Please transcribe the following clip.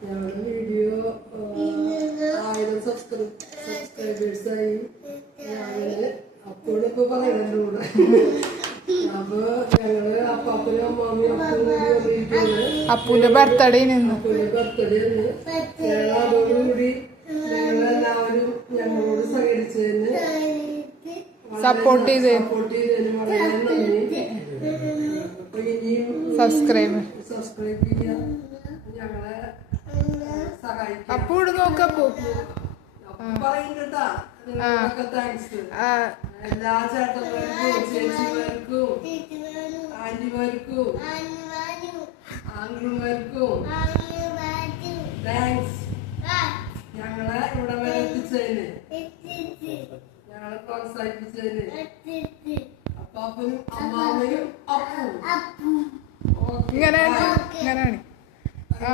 ഞങ്ങളുടെ വീഡിയോ ആയിരം subscribe subscribers ആയി. ഞങ്ങൾ അപ്പോഴും ഇപ്പൊ പറയുന്നുണ്ട് കൂടെ. അപ്പൊ ഞങ്ങൾ അപ്പാപ്പനും അമ്മാമ്മയും അപ്പനും കൂടി വന്നിരിക്കുന്നത് അപ്പുവിന്റെ ബർത്ത്ഡേ നിന്ന് അപ്പൂന്റെ ബർത്ത്ഡേ ഞങ്ങൾ അതോടുകൂടി ഞങ്ങളെല്ലാവരും ഞങ്ങളോട് സഹകരിച്ചതിന് സപ്പോർട്ട് ചെയ്ത് സപ്പോർട്ട് ചെയ്തതിന്. വളരെ നന്ദി. അപ്പൊ ഇനിയും സബ്സ്ക്രൈബ് സബ്സ്ക്രൈബ് ചെയ്യാം. ഞങ്ങളെ അപ്പോഴും നോക്കാൻ പോകും. താങ്ക്സ് ഞങ്ങളെ വരെ എത്തിച്ചതിന്. ഞങ്ങളെ ഇങ്ങനെ ഇങ്ങനെയാണ്. ആ.